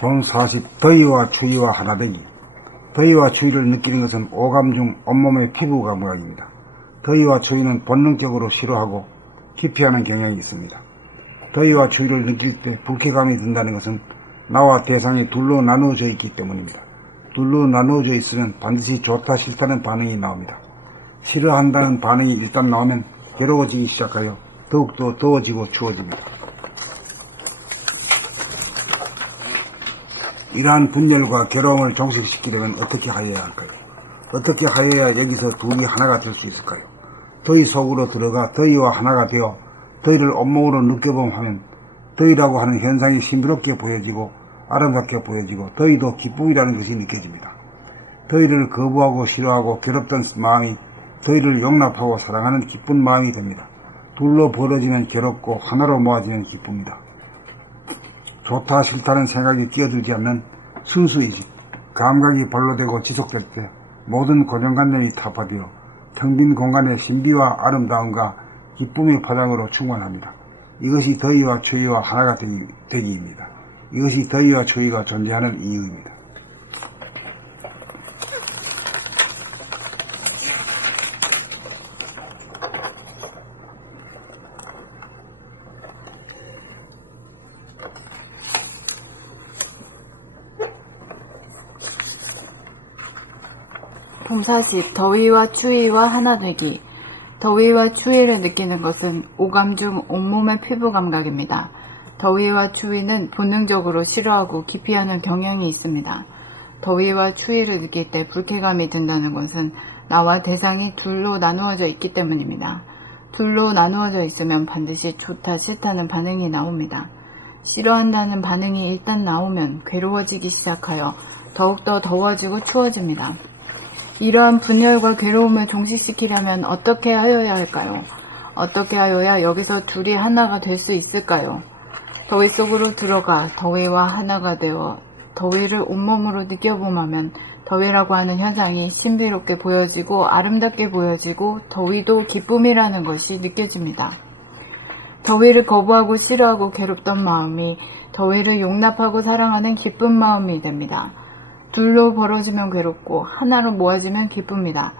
본 40 더위와 추위와 하나되기 더위와 추위를 느끼는 것은 오감 중 온몸의 피부 감각입니다. 더위와 추위는 본능적으로 싫어하고 기피하는 경향이 있습니다. 더위와 추위를 느낄 때 불쾌감이 든다는 것은 나와 대상이 둘로 나누어져 있기 때문입니다. 둘로 나누어져 있으면 반드시 좋다 싫다는 반응이 나옵니다. 싫어한다는 반응이 일단 나오면 괴로워지기 시작하여 더욱더 더워지고 추워집니다. 이러한 분열과 괴로움을 종식시키려면 어떻게 하여야 할까요? 어떻게 하여야 여기서 둘이 하나가 될 수 있을까요? 더위 속으로 들어가 더위와 하나가 되어 더위를 온몸으로 느껴봄 하면 더위라고 하는 현상이 신비롭게 보여지고 아름답게 보여지고 더위도 기쁨이라는 것이 느껴집니다. 더위를 거부하고 싫어하고 괴롭던 마음이 더위를 용납하고 사랑하는 기쁜 마음이 됩니다. 둘로 벌어지면 괴롭고 하나로 모아지는 기쁨이다. 좋다 싫다는 생각이 끼어들지 않는 순수의식, 감각이 발로되고 지속될 때 모든 고정관념이 타파되어 텅 빈 공간의 신비와 아름다움과 기쁨의 파장으로 충만합니다. 이것이 더위와 추위와 하나가 되기, 되기입니다. 이것이 더위와 추위가 존재하는 이유입니다. 봄사십 더위와 추위와 하나 되기 더위와 추위를 느끼는 것은 오감 중 온몸의 피부 감각입니다. 더위와 추위는 본능적으로 싫어하고 기피하는 경향이 있습니다. 더위와 추위를 느낄 때 불쾌감이 든다는 것은 나와 대상이 둘로 나누어져 있기 때문입니다. 둘로 나누어져 있으면 반드시 좋다 싫다는 반응이 나옵니다. 싫어한다는 반응이 일단 나오면 괴로워지기 시작하여 더욱더 더워지고 추워집니다. 이러한 분열과 괴로움을 종식시키려면 어떻게 하여야 할까요? 어떻게 하여야 여기서 둘이 하나가 될 수 있을까요? 더위 속으로 들어가 더위와 하나가 되어 더위를 온몸으로 느껴봄하면 더위라고 하는 현상이 신비롭게 보여지고 아름답게 보여지고 더위도 기쁨이라는 것이 느껴집니다. 더위를 거부하고 싫어하고 괴롭던 마음이 더위를 용납하고 사랑하는 기쁜 마음이 됩니다. 둘로 벌어지면 괴롭고 하나로 모아지면 기쁩니다.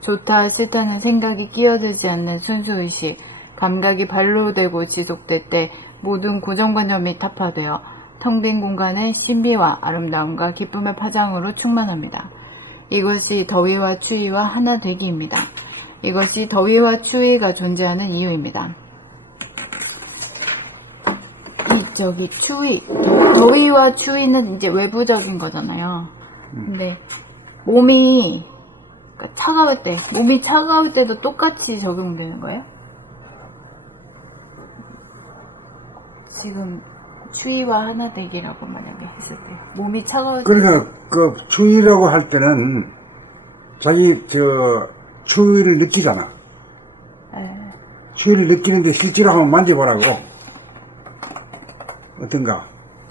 좋다 싫다는 생각이 끼어들지 않는 순수의식, 감각이 발로 되고 지속될 때 모든 고정관념이 타파되어 텅 빈 공간의 신비와 아름다움과 기쁨의 파장으로 충만합니다. 이것이 더위와 추위와 하나 되기입니다. 이것이 더위와 추위가 존재하는 이유입니다. 이 저기 추위 더- 더위와 추위는 이제 외부적인 거잖아요. 근데 몸이 그러니까 차가울 때 몸이 차가울 때도 똑같이 적용되는 거예요? 지금 추위와 하나 되기라고 만약에 했을 때 몸이 차가울 때 그러니까 그 추위라고 할 때는 자기 저 추위를 느끼잖아. 예, 추위를 느끼는데 실제로 한번 만져보라고. 어떤가?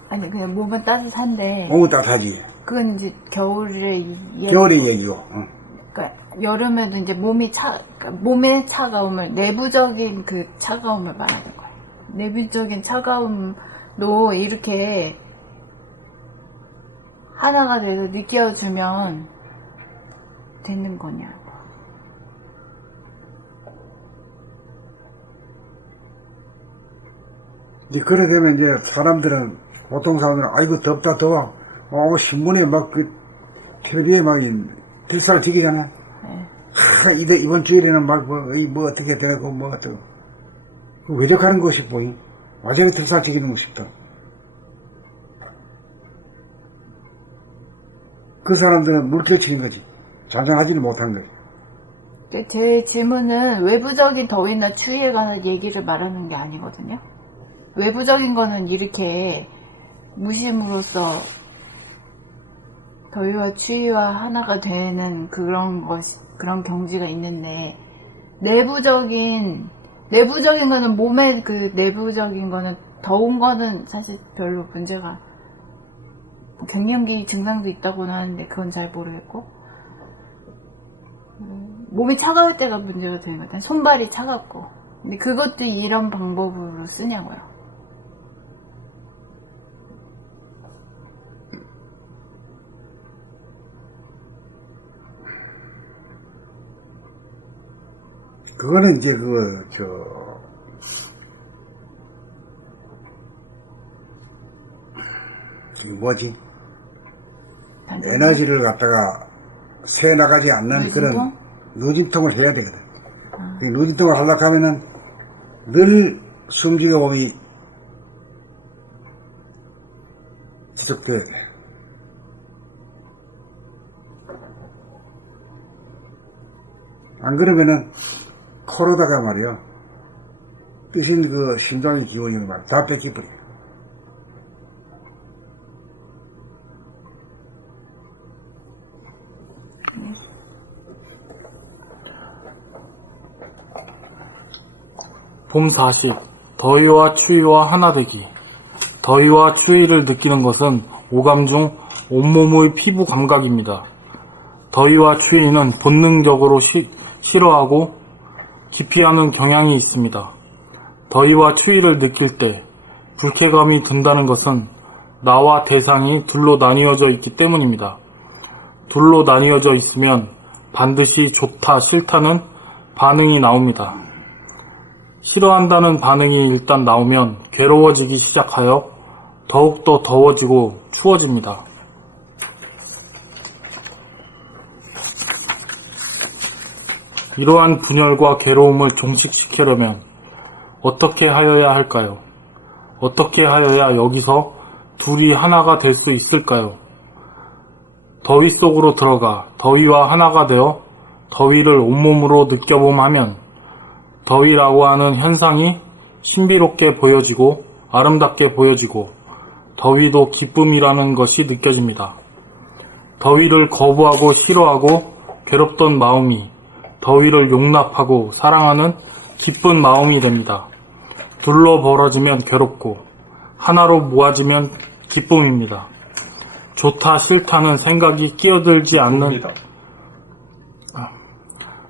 아니 그냥 몸은 따뜻한데 너무 따뜻하지. 그건 이제 겨울에 예- 겨울의 얘기고. 어. 그러니까 여름에도 이제 몸이 차, 그러니까 몸의 차가움을 내부적인 그 차가움을 말하는 거예요. 내부적인 차가움도 이렇게 하나가 돼서 느껴주면 되는 거냐고. 이제 그래 되면 이제 사람들은 보통 사람들은 아이고 덥다 더워. 어 신문에 막그 텔레비에 막 대사를 지기잖아. 네. 하, 이번 이번 주일에는 막뭐 뭐 어떻게 되고 뭐 어떻고 왜적하는 거 싶고 완전히 대사 지기는 거 싶다. 그 사람들은 물결치는 거지. 잔잔하지는 못한 거지. 제 질문은 외부적인 더위나 추위에 관한 얘기를 말하는 게 아니거든요. 외부적인 거는 이렇게 무심으로써 더위와 추위와 하나가 되는 그런 것이, 그런 경지가 있는데, 내부적인, 내부적인 거는 몸의 그 내부적인 거는 더운 거는 사실 별로 문제가, 뭐 갱년기 증상도 있다고는 하는데 그건 잘 모르겠고, 몸이 차가울 때가 문제가 되는 것 같아요. 손발이 차갑고. 근데 그것도 이런 방법으로 쓰냐고요. 그거는 이제 그, 저, 뭐지? 에너지를 갖다가 새 나가지 않는 그런 누진통? 누진통을 해야 되거든. 그 누진통을 하려고 하면은 늘 숨지게 몸이 지속돼야 돼. 안 그러면은 코로다가 말이야. 뜨신 그 심장의 기운이 말, 다 뺏기버려. 봄 40. 더위와 추위와 하나 되기. 더위와 추위를 느끼는 것은 오감 중 온몸의 피부 감각입니다. 더위와 추위는 본능적으로 시- 싫어하고 기피하는 경향이 있습니다. 더위와 추위를 느낄 때 불쾌감이 든다는 것은 나와 대상이 둘로 나뉘어져 있기 때문입니다. 둘로 나뉘어져 있으면 반드시 좋다, 싫다는 반응이 나옵니다. 싫어한다는 반응이 일단 나오면 괴로워지기 시작하여 더욱더 더워지고 추워집니다. 이러한 분열과 괴로움을 종식시키려면 어떻게 하여야 할까요? 어떻게 하여야 여기서 둘이 하나가 될 수 있을까요? 더위 속으로 들어가 더위와 하나가 되어 더위를 온몸으로 느껴봄 하면 더위라고 하는 현상이 신비롭게 보여지고 아름답게 보여지고 더위도 기쁨이라는 것이 느껴집니다. 더위를 거부하고 싫어하고 괴롭던 마음이 더위를 용납하고 사랑하는 기쁜 마음이 됩니다. 둘로 벌어지면 괴롭고 하나로 모아지면 기쁨입니다. 좋다 싫다는 생각이 끼어들지 않는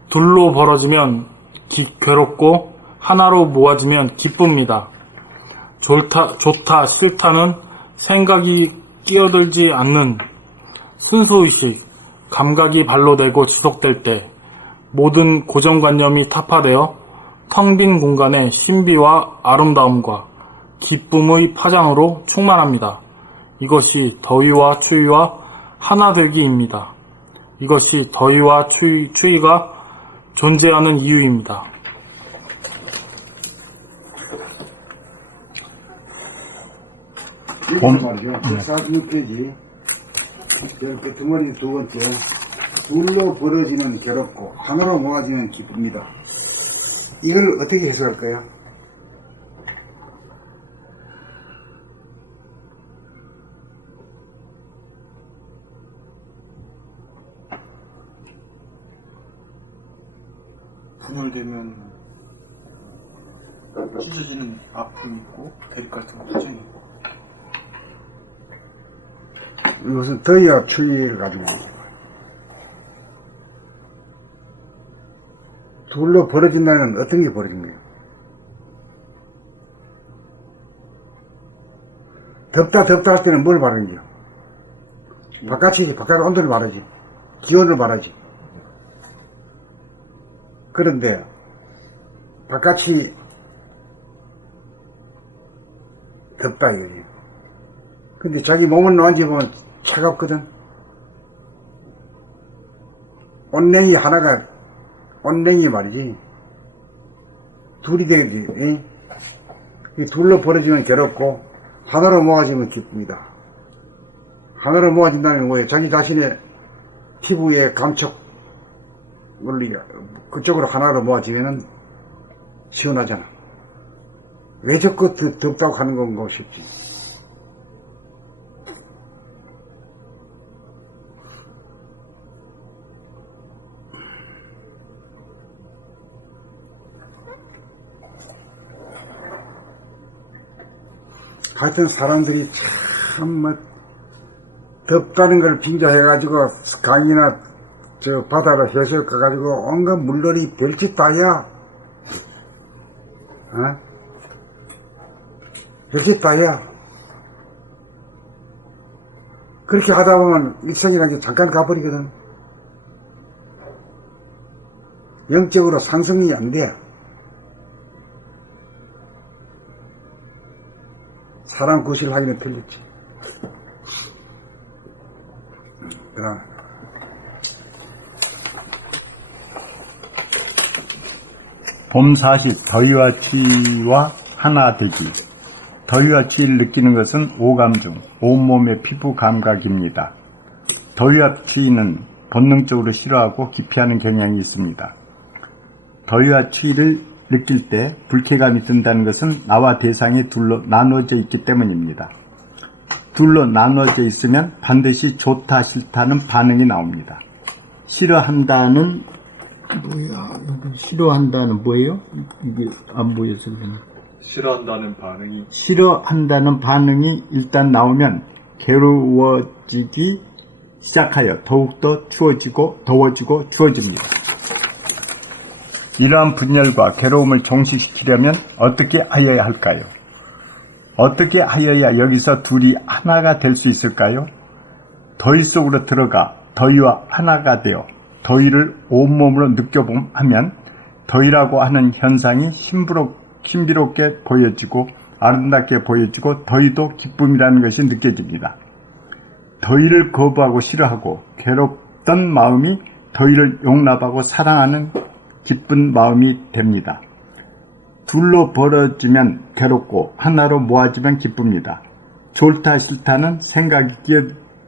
둘로 벌어지면 기- 괴롭고 하나로 모아지면 기쁩니다. 좋다, 좋다, 싫다는 생각이 끼어들지 않는 순수의식, 감각이 발로되고 지속될 때 모든 고정관념이 타파되어 텅 빈 공간에 신비와 아름다움과 기쁨의 파장으로 충만합니다. 이것이 더위와 추위와 하나 되기입니다. 이것이 더위와 추위, 추위가 존재하는 이유입니다. 여기서 말이죠. 146페이지. 그 두머리 두 번째. 둘로 벌어지면 괴롭고, 하나로 모아지면 기쁩니다. 이걸 어떻게 해석할까요? 분열되면 찢어지는 아픔이 있고 대립 같은 과정이 있고 이것은 더위와 추위를 가지고 있는 거예요. 둘로 벌어진다면 어떤 게 벌어집니까? 덥다 덥다 할 때는 뭘 말하는지요? 바깥이 바깥 온도를 말하지 기온을 말하지 그런데 바깥이 덥다 이거지 근데 자기 몸을 만져보면 차갑거든. 온냉이 하나가, 온냉이 말이지. 둘이 되지, 응? 이 둘로 벌어지면 괴롭고, 하나로 모아지면 기쁩니다. 하나로 모아진다는 거예요. 자기 자신의 피부의 감촉, 원리, 그쪽으로 하나로 모아지면은 시원하잖아. 왜 더- 덥다고 하는 건가 싶지. 하여튼 사람들이 참, 뭐, 덥다는 걸 빙자해가지고, 강이나, 저, 바다로 해수욕 가가지고, 온갖 물놀이 별짓 다야. 어? 별짓 다야. 그렇게 하다 보면 일생이라는 게 잠깐 가버리거든. 영적으로 상승이 안 돼. 사람 구실 하기는 틀렸지. 그 다음, 봄 40, 더위와 추위와 하나 되기. 더위와 추위를 느끼는 것은 오감 중 온몸의 피부 감각입니다. 더위와 추위는 본능적으로 싫어하고 기피하는 경향이 있습니다. 더위와 추위를 느낄 때 불쾌감이 든다는 것은 나와 대상이 둘로 나누어져 있기 때문입니다. 둘로 나누어져 있으면 반드시 좋다 싫다는 반응이 나옵니다. 싫어한다는 뭐야 싫어한다는 뭐예요? 이게 안 보여서 그러네. 싫어한다는 반응이 싫어한다는 반응이 일단 나오면 괴로워지기 시작하여 더욱더 추워지고 더워지고 추워집니다. 이러한 분열과 괴로움을 종식시키려면 어떻게 하여야 할까요? 어떻게 하여야 여기서 둘이 하나가 될 수 있을까요? 더위 속으로 들어가 더위와 하나가 되어 더위를 온몸으로 느껴봄 하면 더위라고 하는 현상이 힘부럽, 신비롭게 보여지고 아름답게 보여지고 더위도 기쁨이라는 것이 느껴집니다. 더위를 거부하고 싫어하고 괴롭던 마음이 더위를 용납하고 사랑하는 기쁜 마음이 됩니다. 둘로 벌어지면 괴롭고 하나로 모아지면 기쁩니다. 좋다 싫다는 생각이 끼어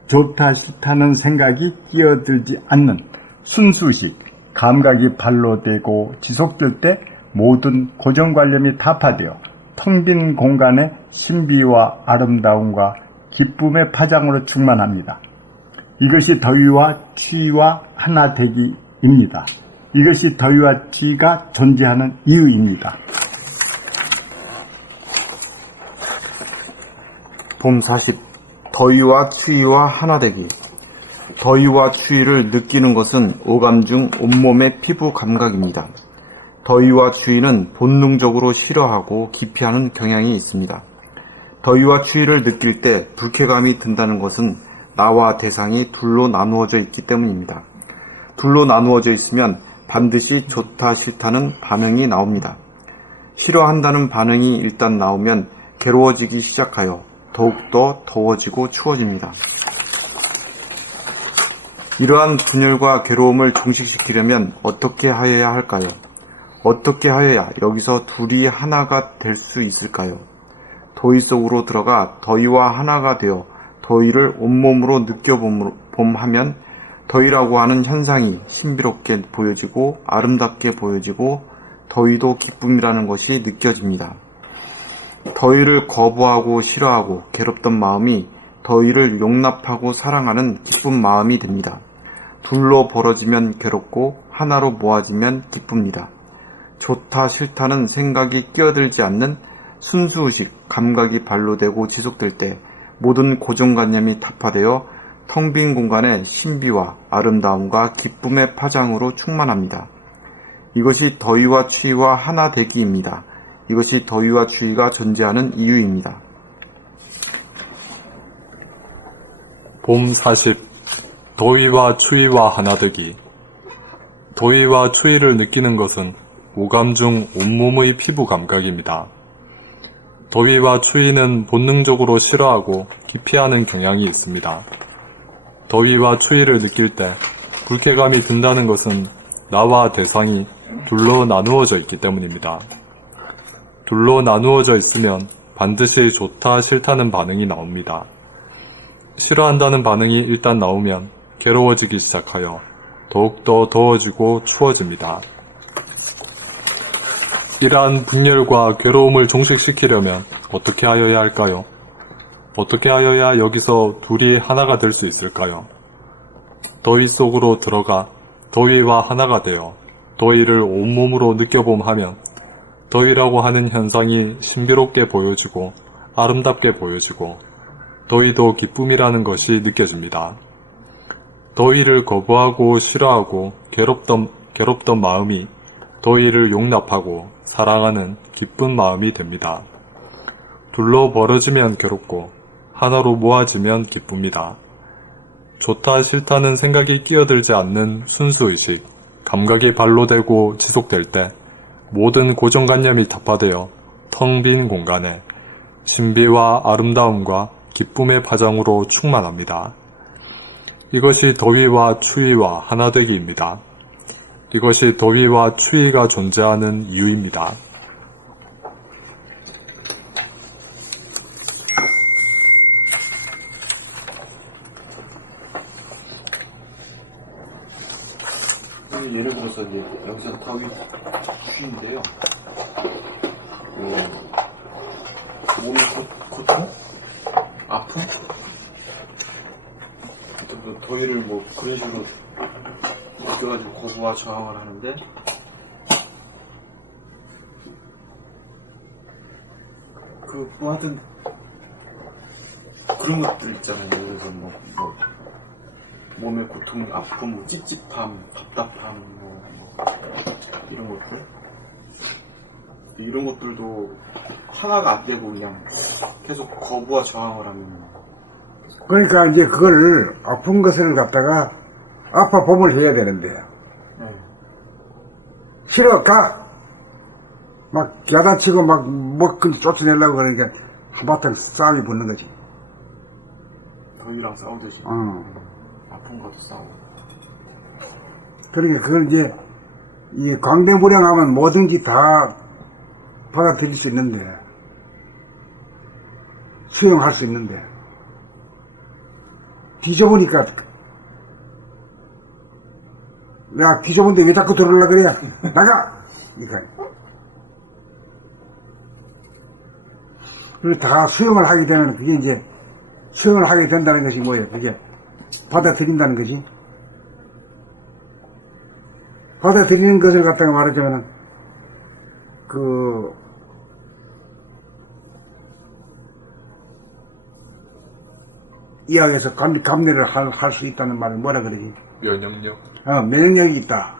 좋다 싫다는 생각이 끼어들지 않는 순수식 감각이 발로 되고 지속될 때 모든 고정관념이 타파되어 텅 빈 공간의 신비와 아름다움과 기쁨의 파장으로 충만합니다. 이것이 더위와 추위와 하나 되기입니다. 이것이 더위와 추위가 존재하는 이유입니다. 봄 40. 더위와 추위와 하나 되기. 더위와 추위를 느끼는 것은 오감 중 온몸의 피부 감각입니다. 더위와 추위는 본능적으로 싫어하고 기피하는 경향이 있습니다. 더위와 추위를 느낄 때 불쾌감이 든다는 것은 나와 대상이 둘로 나누어져 있기 때문입니다. 둘로 나누어져 있으면 반드시 좋다 싫다는 반응이 나옵니다. 싫어한다는 반응이 일단 나오면 괴로워지기 시작하여 더욱더 더워지고 추워집니다. 이러한 분열과 괴로움을 종식시키려면 어떻게 하여야 할까요? 어떻게 하여야 여기서 둘이 하나가 될 수 있을까요? 더위 속으로 들어가 더위와 하나가 되어 더위를 온몸으로 느껴봄하면 더위라고 하는 현상이 신비롭게 보여지고 아름답게 보여지고 더위도 기쁨이라는 것이 느껴집니다. 더위를 거부하고 싫어하고 괴롭던 마음이 더위를 용납하고 사랑하는 기쁜 마음이 됩니다. 둘로 벌어지면 괴롭고 하나로 모아지면 기쁩니다. 좋다 싫다는 생각이 끼어들지 않는 순수의식, 감각이 발로되고 지속될 때 모든 고정관념이 타파되어 텅 빈 공간의 신비와 아름다움과 기쁨의 파장으로 충만합니다. 이것이 더위와 추위와 하나 되기입니다. 이것이 더위와 추위가 존재하는 이유입니다. 봄 40. 더위와 추위와 하나 되기. 더위와 추위를 느끼는 것은 오감 중 온몸의 피부 감각입니다. 더위와 추위는 본능적으로 싫어하고 기피하는 경향이 있습니다. 더위와 추위를 느낄 때 불쾌감이 든다는 것은 나와 대상이 둘로 나누어져 있기 때문입니다. 둘로 나누어져 있으면 반드시 좋다 싫다는 반응이 나옵니다. 싫어한다는 반응이 일단 나오면 괴로워지기 시작하여 더욱더 더워지고 추워집니다. 이러한 분열과 괴로움을 종식시키려면 어떻게 하여야 할까요? 어떻게 하여야 여기서 둘이 하나가 될 수 있을까요? 더위 속으로 들어가 더위와 하나가 되어 더위를 온몸으로 느껴봄 하면 더위라고 하는 현상이 신비롭게 보여지고 아름답게 보여지고 더위도 기쁨이라는 것이 느껴집니다. 더위를 거부하고 싫어하고 괴롭던, 괴롭던 마음이 더위를 용납하고 사랑하는 기쁜 마음이 됩니다. 둘로 벌어지면 괴롭고 하나로 모아지면 기쁩니다. 좋다 싫다는 생각이 끼어들지 않는 순수의식, 감각이 발로 되고 지속될 때 모든 고정관념이 타파되어 텅 빈 공간에 신비와 아름다움과 기쁨의 파장으로 충만합니다. 이것이 더위와 추위와 하나되기입니다. 이것이 더위와 추위가 존재하는 이유입니다. 예를 들어서 이제 여기서 추인데요. 그 몸의 고, 고통, 아픔, 그 더위를 뭐 그런 식으로 느껴가지고 거부와 저항을 하는데 그 뭐 하여튼 그런 것들 있잖아요. 들어서 뭐, 뭐 몸의 고통, 아픔, 뭐 찝찝함, 답답함, 뭐, 뭐 이런 것들 이런 것들도 하나가 안 되고 그냥 계속 거부와 저항을 하면 그러니까 이제 그걸 아픈 것을 갖다가 아파 봄을 해야 되는데 네. 싫어 가! 막 야단치고 막 먹고 쫓아내려고 그러니까 한바탕 싸움이 붙는 거지 더위랑 싸우듯이 어. 아픈 것도 싸우고. 그러니까 그걸 이제 이 광대무량하면 뭐든지 다 받아들일 수 있는데 수용할 수 있는데 뒤져보니까 야 뒤져본데 왜 자꾸 들어올라 그래? 나가! 이거 그리고 다 수용을 하게 되면 그게 이제 수용을 하게 된다는 것이 뭐예요? 그게 받아들인다는 거지 받아들이는 것을 갖다가 말하자면은 그 이야기에서 감, 감내를 할 수 있다는 말을 뭐라 그러지? 면역력. 어, 면역력이 있다.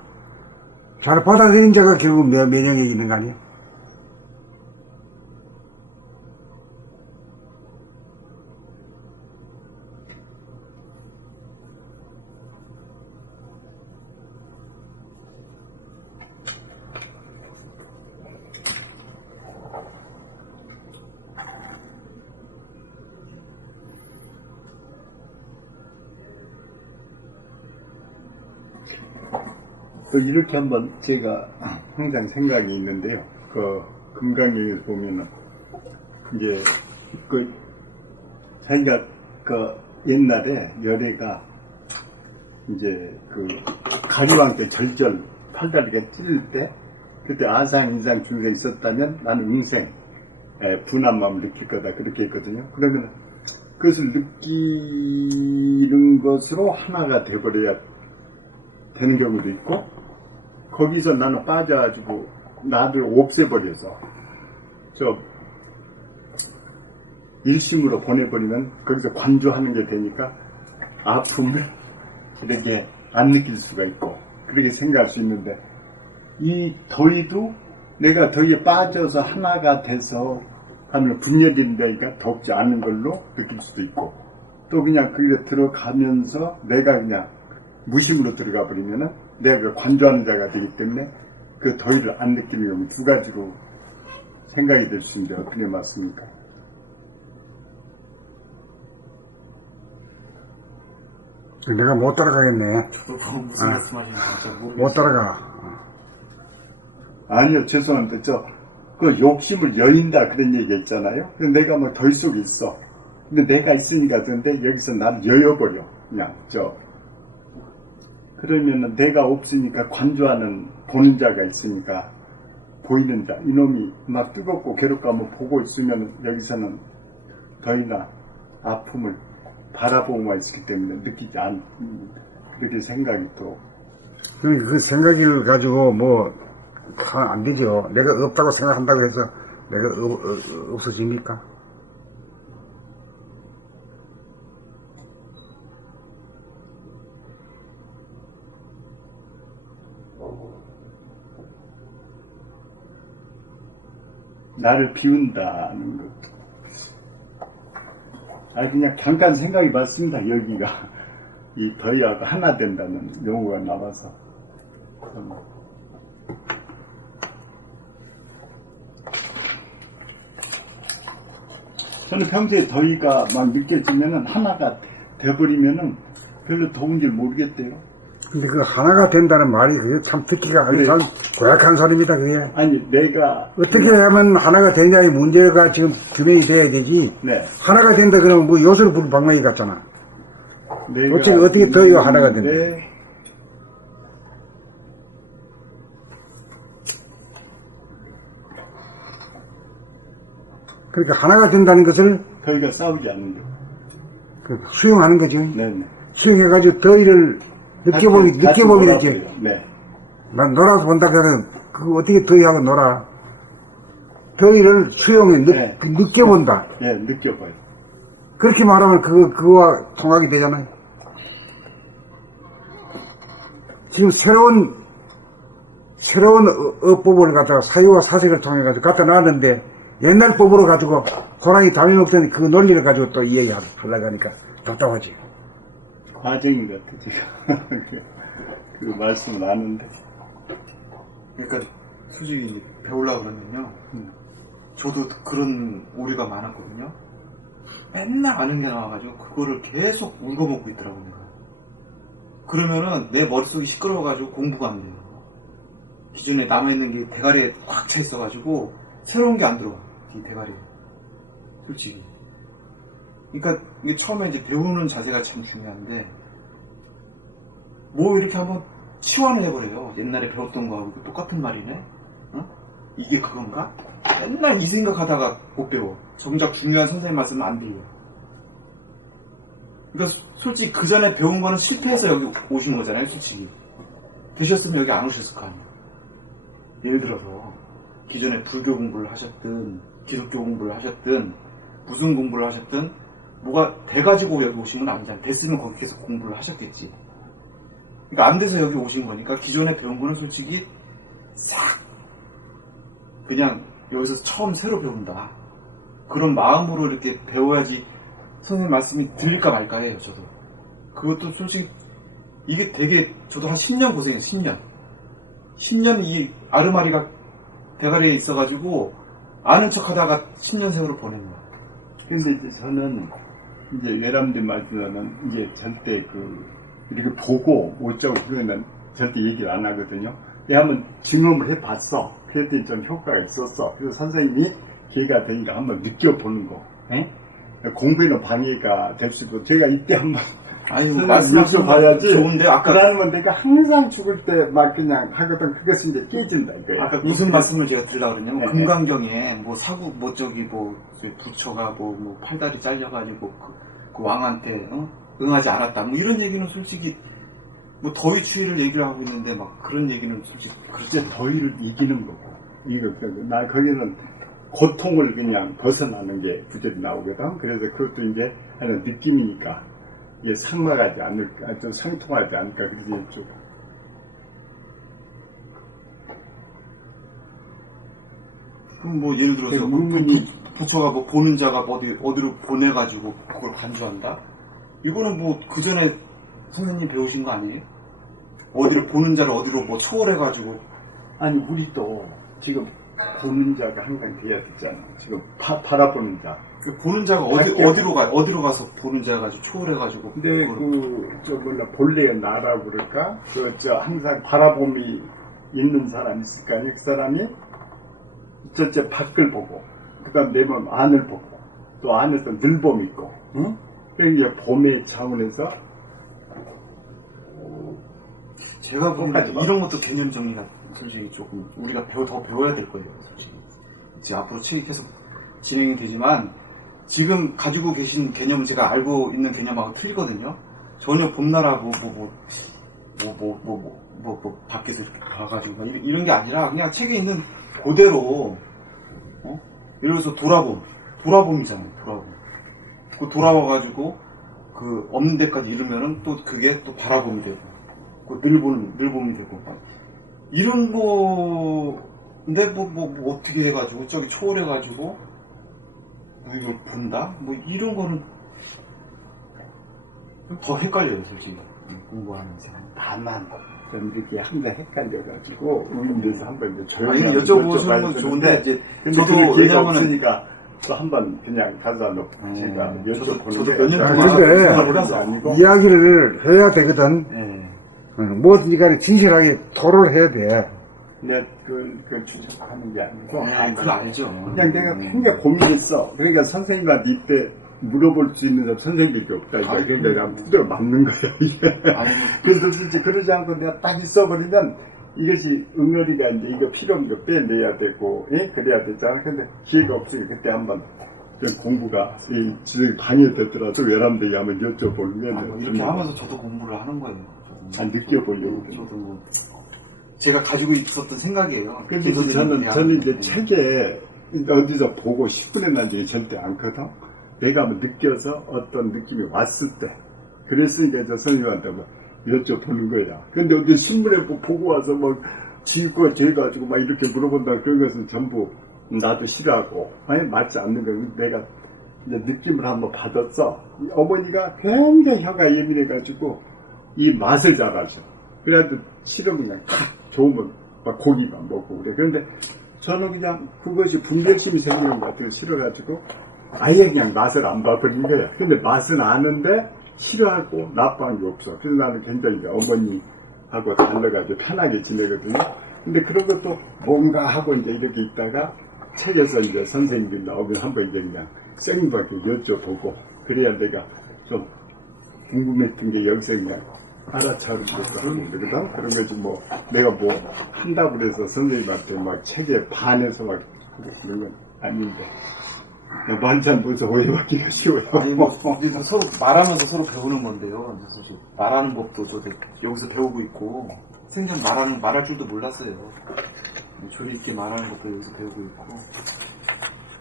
잘 받아들인 자가 결국 면, 면역력이 있는 거 아니야? 또 이렇게 한번 제가 항상 생각이 있는데요. 그 금강경에서 보면은 이제 그 자기가 그 옛날에 열애가 이제 그 가리왕 때 절절 팔다리가 찔릴 때 그때 아상 인상 중에 있었다면 나는 응생 에, 분한 마음을 느낄 거다 그렇게 했거든요. 그러면 그것을 느끼는 것으로 하나가 돼버려야 되는 경우도 있고 거기서 나는 빠져가지고 나를 없애버려서 저 일심으로 보내버리면 거기서 관조하는 게 되니까 아픔을 이렇게 안 느낄 수가 있고 그렇게 생각할 수 있는데 이 더위도 내가 더위에 빠져서 하나가 돼서 하면 분열이 되니까 덥지 않은 걸로 느낄 수도 있고 또 그냥 거기에 들어가면서 내가 그냥 무심으로 들어가 버리면은 내가 그 관조하는 자가 되기 때문에 그 더위를 안 느끼는 경우 두 가지로 생각이 될 수 있는데 어떻게 맞습니까? 내가 못 따라가겠네. 저도 무슨 말씀하시는지 진짜 모르겠어요 못 따라가. 아니요, 죄송한데, 저, 그 욕심을 여인다 그런 얘기 있잖아요. 근데 내가 뭐 덜 속에 있어. 근데 내가 있으니까 그런데 여기서 날 여여버려. 그냥, 저. 그러면은 내가 없으니까 관조하는 보는 자가 있으니까 보이는 자. 이놈이 막 뜨겁고 괴롭고 한번 보고 있으면 여기서는 더이나 아픔을 바라보고만 있기 때문에 느끼지 않, 그렇게 생각이 또 그러니까 그 생각을 가지고 뭐, 안 되죠. 내가 없다고 생각한다고 해서 내가 없어집니까? 나를 비운다는 것. 아 그냥 잠깐 생각이 맞습니다. 여기가 이 더위하고 하나 된다는 용어가 나와서 저는 평소에 더위가 막 느껴지면은 하나가 돼버리면은 별로 더운 줄 모르겠대요. 근데 그 하나가 된다는 말이 그게 참 듣기가 그래. 참 고약한 소리입니다, 그게. 아니 내가 어떻게 하면 하나가 되냐의 문제가 지금 규명이 돼야 되지. 네 하나가 된다 그러면 뭐 요술 부른 방망이 같잖아. 내가 어째 어떻게 더위가 하나가 된대? 네. 그러니까 하나가 된다는 것을 더위가 싸우지 않는데. 그 수용하는 거죠. 네네. 수용해가지고 더위를 느껴보기, 같이 느껴보게 놀아보고요. 되지. 네. 난 놀아서 본다 그러면 그 어떻게 더위하고 놀아. 더위를 수용해, 느, 네. 느껴본다. 예, 느껴봐요. 그렇게 말하면 그거, 그거와 통하게 되잖아요. 지금 새로운, 새로운 어- 어법을 갖다가 사유와 사색을 통해가지고 갖다 놨는데 옛날 법으로 가지고 호랑이 담이 먹더니 그 논리를 가지고 또 이야기하려고 하니까 답답하지. 과정인 것 같아, 지금. 그, 그 말씀을 아는데. 그러니까 솔직히 배우려고 그러면요. 저도 그런 오류가 많았거든요. 맨날 아는 게 나와가지고 그거를 계속 울고먹고 있더라고요. 내가. 그러면은 내 머릿속이 시끄러워가지고 공부가 안 돼요. 기존에 남아있는 게 대가리에 꽉 차 있어가지고 새로운 게 안 들어와. 이 대가리에. 솔직히. 그러니까 이게 처음에 이제 배우는 자세가 참 중요한데 뭐 이렇게 한번 치환을 해버려요. 옛날에 배웠던 거하고 똑같은 말이네. 어? 이게 그건가? 맨날 이 생각하다가 못 배워. 정작 중요한 선생님 말씀은 안 들려. 그러니까 소- 솔직히 그 전에 배운 거는 실패해서 여기 오신 거잖아요, 솔직히. 되셨으면 여기 안 오셨을 거 아니에요. 예를 들어서 기존에 불교 공부를 하셨든 기독교 공부를 하셨든 무슨 공부를 하셨든 뭐가 돼가지고 여기 오신 건 아니잖아요. 됐으면 거기 계속 공부를 하셨겠지. 그러니까 안 돼서 여기 오신 거니까 기존에 배운 거는 솔직히 싹 그냥 여기서 처음 새로 배운다. 그런 마음으로 이렇게 배워야지 선생님 말씀이 들릴까 말까 해요, 저도. 그것도 솔직히 이게 되게 저도 한 10년 고생했어요, 10년. 10년 이 아르마리가 대가리에 있어가지고 아는 척 하다가 10년 세월을 보낸 거야. 근데 이제 저는 이제 외람된 말씀은 이제 절대 그 이렇게 보고 못자고 그러면 절대 얘기를 안 하거든요. 한번 증험을 해봤어. 그랬더니 좀 효과가 있었어. 그래서 선생님이 기회가 되니까 한번 느껴보는 거. 에? 공부에는 방해가 될 수 있고 제가 이때 한번 아유, 거 봐야지. 좋은데 아까 그러면 내가 항상 죽을 때 막 그냥 하거든. 그것은 이제 깨진다 이거야. 아까 무슨 말씀을 제가 드리려고 그랬냐면 네, 금강경에 뭐 사구 뭐 저기 뭐 부처가 뭐, 뭐 팔다리 잘려가지고 그, 그 왕한테 어? 응하지 않았다 뭐 이런 얘기는 솔직히 뭐 더위 추위를 얘기를 하고 있는데 막 그런 얘기는 솔직히 그렇죠. 더위를 이기는 거고 이거 그, 나 거기는 고통을 그냥 벗어나는 게 구절이 나오거든 그래서 그것도 이제 하는 느낌이니까 이게 상막하지 않을까 좀 상통하지 않을까 그래서 좀. 그럼 뭐 예를 들어서 그그 문문이- 부- 부처가 뭐 보는 자가 어디 어디로 보내가지고 그걸 간주한다? 이거는 뭐 그 전에 선생님 배우신 거 아니에요? 어디를 보는 자를 어디로 뭐 초월해가지고. 아니 우리도 지금 보는 자가 항상 돼야 되잖아 지금 바, 바라보는 자. 그 보는 자가 어디 밖에- 어디로 가 어디로 가서 보는 자가 가지고 초월해가지고 근데 그거를 그저 뭐냐 본래의 나라고 그럴까? 그저 항상 바라봄이 있는 사람 있을 거 아니에요? 그 사람이 저저 밖을 보고 그다음 내 몸 안을 보고 또 안에서 늘봄 있고 응? 그러니까 봄의 차원에서 제가 보기에는 똑같이 봐. 이런 것도 개념 정리가 솔직히 조금 우리가 배워 더 배워야 될 거예요. 솔직히 이제 앞으로 책이 계속 진행이 되지만 지금 가지고 계신 개념 제가 알고 있는 개념하고 틀리거든요. 전혀 봄나라고 뭐뭐뭐뭐 뭐 뭐 뭐, 뭐, 뭐, 밖에서 이렇게 봐가지고 이런, 이런 게 아니라 그냥 책에 있는 그대로 어? 예를 들어서 돌아봄 돌아봄이잖아요. 돌아봄 그 돌아와가지고 그 없는 데까지 이르면은 또 그게 또 바라봄이 되고 늘 보는 늘 보면 되고 이런 거인데 뭐, 뭐, 뭐 어떻게 해가지고 저기 초월해가지고 뭐 이걸 본다 뭐 이런 거는 더 헷갈려요 솔직히 음. 공부하면서. 다만 좀 이렇게 항상 헷갈려가지고 의문에서 한번 이제 조용히 아니, 여쭤보시는 건 좋은데, 이제 근데 저도 기회가 없으니까 또 한번 그냥 가서 놓고 제가 음, 여쭤보는 저도- 저도 게 몇년 동안 아, 이야기를 해야 되거든. 예. 어, 뭐든지 간에 진실하게 토로를 해야 돼. 내가 그, 그 추적하는 게 아니고 아, 그걸 알죠. 그냥 내가 굉장히 고민했어. 그러니까 선생님한테 이때 물어볼 수 있는 사람 선생님밖에 없다. 이제. 아이, 그래서 내가 두드려 맞는 거야, 이게. 아니, 뭐, 그래서 진짜 그러지 않고 내가 딱 있어버리면 이것이 응어리가 이제 이거 필요 없는 거 빼내야 되고, 예? 그래야 되잖아. 근데 기회가 없으니까 그때 한번 좀 공부가 이 지금 방해됐더라도 외람되게 한번 여쭤보면 아, 뭐 이렇게 하면서 저도 공부를 하는 거예요. 안 느껴보려고. 그래. 저도 뭐, 제가 가지고 있었던 생각이에요. 근데 이제 저는, 저는 이제 음. 책에 어디서 보고 10분의 난지 절대 않거든. 내가 한번 느껴서 어떤 느낌이 왔을 때. 그랬으니까 저 선생님한테 뭐 여쭤보는 거야. 근데 어디 신문에 뭐 보고 와서 뭐 지휘권 재가지고 막 이렇게 물어본다 그런 것은 전부 나도 싫어하고, 아니, 맞지 않는 거야. 내가 이제 느낌을 한번 받았어. 이 어머니가 굉장히 혀가 예민해가지고 이 맛을 잘 아셔. 그래도 싫으면 그냥 탁 좋으면 막 고기만 먹고 그래. 그런데 저는 그냥 그것이 분별심이 생기는 것 같아요. 싫어가지고 아예 그냥 맛을 안 봐버린 거야. 근데 맛은 아는데 싫어하고 나빠한 게 없어. 그래서 나는 굉장히 어머니하고 달라가지고 편하게 지내거든요. 근데 그런 것도 뭔가 하고 이제 이렇게 있다가 책에서 이제 선생님들이 나오면 한번 이제 그냥 생박에 여쭤보고 그래야 내가 좀 궁금했던 게 여기서 그냥 알아차리고 하는 거거든. 그런 거지 뭐 내가 뭐 한다고 그래서 선생님한테 막 책에 반해서 막 그런 건 아닌데 만찬 벌써 오해받기가 쉬워요. 아니 뭐 우리가 서로 말하면서 서로 배우는 건데요. 저 말하는 법도 저도 여기서 배우고 있고 생전 말하는 말할 줄도 몰랐어요. 조리 있게 말하는 것도 여기서 배우고 있고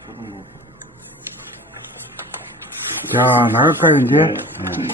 저도 뭐 자, 나갈까요, 이제? 예.